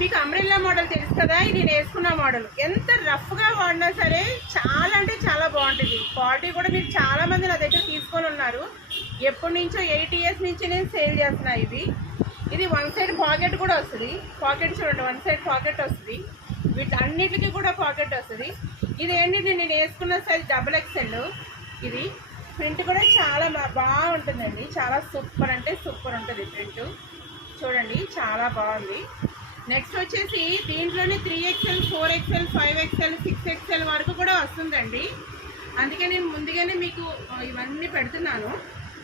మీకు umbrella model తెలుసు కదా, ఇది నేను వేసుకున్న మోడల్. ఎంత రఫ్గా వాడినా సరే చాలా అంటే చాలా బాగుంటుంది. క్వాలిటీ కూడా మీరు చాలా మంది నా దగ్గర తీసుకొని ఉన్నారు. ఎప్పటి నుంచో 8 years నుంచి నేను సేల్ చేస్తున్నా. ఇది వన్ సైడ్ పాకెట్ కూడా వస్తుంది. పాకెట్ చూడండి, వన్ సైడ్ పాకెట్ వస్తుంది. వీటన్నిటికీ కూడా పాకెట్ వస్తుంది. ఇది ఏంటి, నేను వేసుకున్న సైజ్ XXL. ఇది ప్రింట్ కూడా చాలా బాగుంటుందండి. చాలా సూపర్ అంటే సూపర్ ఉంటుంది ప్రింట్. చూడండి చాలా బాగుంది. నెక్స్ట్ వచ్చేసి దీంట్లోనే 3XL, 4XL, 5XL, 6XL వరకు కూడా వస్తుందండి. అందుకే నేను ముందుగానే మీకు ఇవన్నీ పెడుతున్నాను.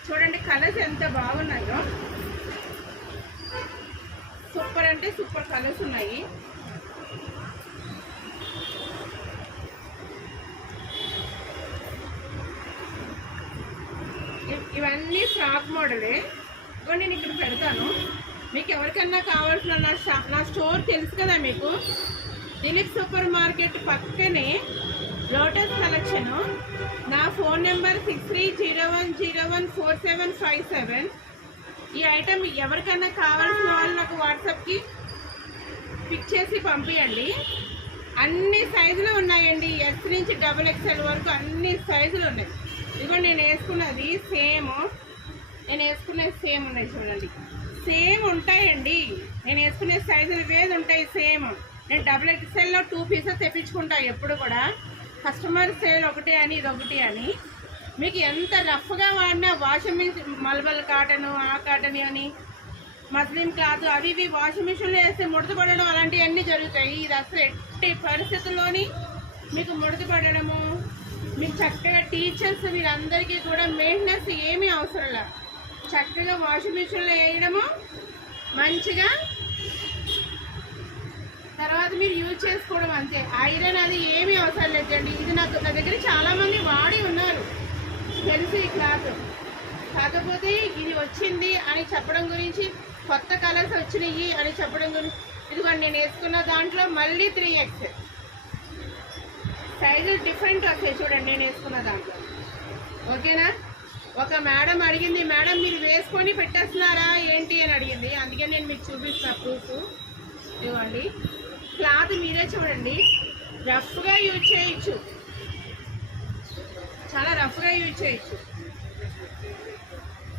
చూడండి కలర్స్ ఎంత బాగున్నాయో. సూపర్ అంటే సూపర్ కలర్స్ ఉన్నాయి. ఇవన్నీ ఫ్రాక్ మోడలే. నేను ఇక్కడ పెడతాను. మీకు ఎవరికన్నా కావాల్సిన నా స్టోర్ తెలుసు కదా మీకు, దిలీప్ సూపర్ మార్కెట్ పక్కనే లోటస్ కలెక్షను. నా ఫోన్ నెంబర్ 6301014757. ఈ ఐటమ్ ఎవరికన్నా కావాల్సిన వాళ్ళు నాకు వాట్సాప్కి పిక్ చేసి పంపించండి. అన్ని సైజులు ఉన్నాయండి. S నుంచి XXL వరకు అన్ని సైజులు ఉన్నాయి. ఇదిగోండి నేను వేసుకున్నది సేమ్. సేమ్ ఉన్నాయి చూడండి. సేమ్ ఉంటాయండి. నేను వేసుకునే సైజులు వేది ఉంటాయి సేమ్. నేను XXLలో 2 pieces తెప్పించుకుంటా ఎప్పుడు కూడా. కస్టమర్ సేల్ ఒకటి అని ఇది ఒకటి అని. మీకు ఎంత రఫ్గా వాడినా వాషింగ్ మిషన్ మల్బల్ కాటను, ఆ కాటన్ అని మస్లిన్ క్లాత్ అవి ఇవి వాషింగ్ మిషన్లో వేస్తే ముడత పడడం అలాంటివన్నీ జరుగుతాయి. ఇది అసలు ఎట్టి పరిస్థితుల్లోని మీకు ముడత పడడము, మీకు చక్కగా టీచర్స్ వీరందరికీ కూడా మెయింటెనెన్స్ ఏమీ అవసరం లేదు. చక్కగా వాషింగ్ మిషన్లో వేయడము, మంచిగా తర్వాత మీరు యూజ్ చేసుకోవడం అంతే. ఐరన్ అది ఏమీ అవసరం లేదండి. ఇది నా దగ్గర చాలామంది వాడి ఉన్నారు తెలుసు ఈ క్లాత్. కాకపోతే ఇది వచ్చింది అని చెప్పడం గురించి, కొత్త కలర్స్ వచ్చినాయి అని చెప్పడం గురించి, ఇదిగోండి నేను వేసుకున్న దాంట్లో మళ్ళీ 3XL సైజులు డిఫరెంట్ వస్తాయి చూడండి నేను వేసుకున్న దాంట్లో. ఓకేనా? ఒక మేడం అడిగింది, మేడం మీరు వేసుకొని పెట్టేస్తున్నారా ఏంటి అని అడిగింది. అందుకే నేను మీకు చూపిస్తున్నా ప్రూఫ్. ఇవ్వండి క్లాత్ మీరే చూడండి. రఫ్గా యూజ్ చేయొచ్చు, చాలా రఫ్గా యూజ్ చేయొచ్చు.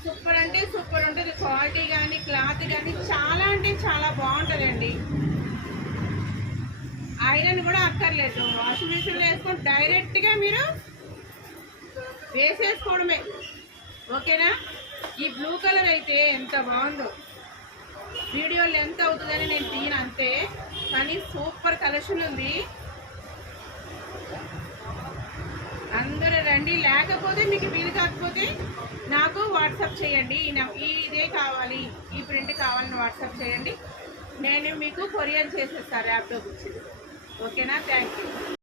సూపర్ అంటే సూపర్ ఉంటుంది. క్వాలిటీ కానీ క్లాత్ కానీ చాలా అంటే చాలా బాగుంటుందండి. ఐరన్ కూడా అక్కర్లేదు. వాషింగ్ మిషన్లో వేసుకొని డైరెక్ట్గా మీరు వేసేసుకోవడమే. ఓకేనా? ఈ బ్లూ కలర్ అయితే ఎంత బాగుందో. వీడియోలో ఎంత అవుతుందని నేను తీయను అంతే, కానీ సూపర్ కలెక్షన్ ఉంది. అందరూ రండి. లేకపోతే మీకు వీలు కాకపోతే నాకు వాట్సాప్ చేయండి. ఇదే కావాలి, ఈ ప్రింట్ కావాలని వాట్సాప్ చేయండి. నేను మీకు కొరియర్ చేసేస్తాను ల్యాప్టాప్ ఇచ్చి. ఓకేనా? Thank you.